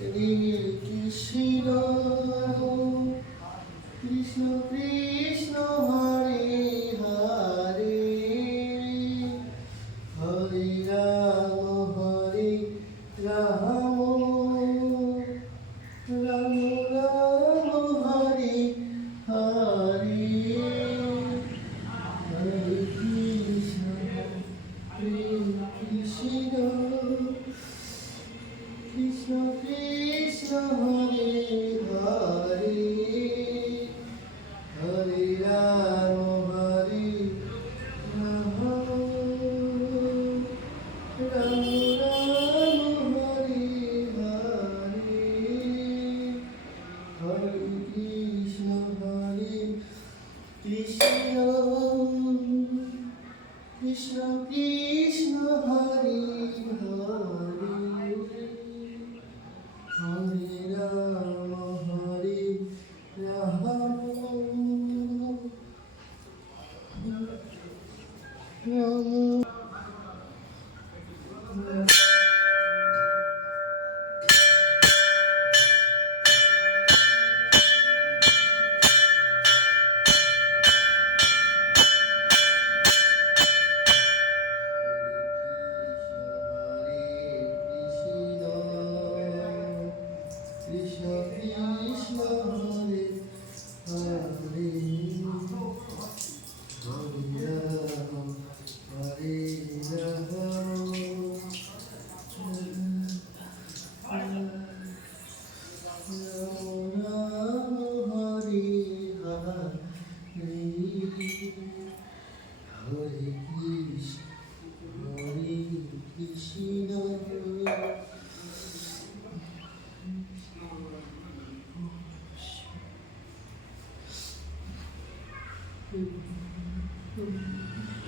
রেখেছি 영원 Hmm. Hmm.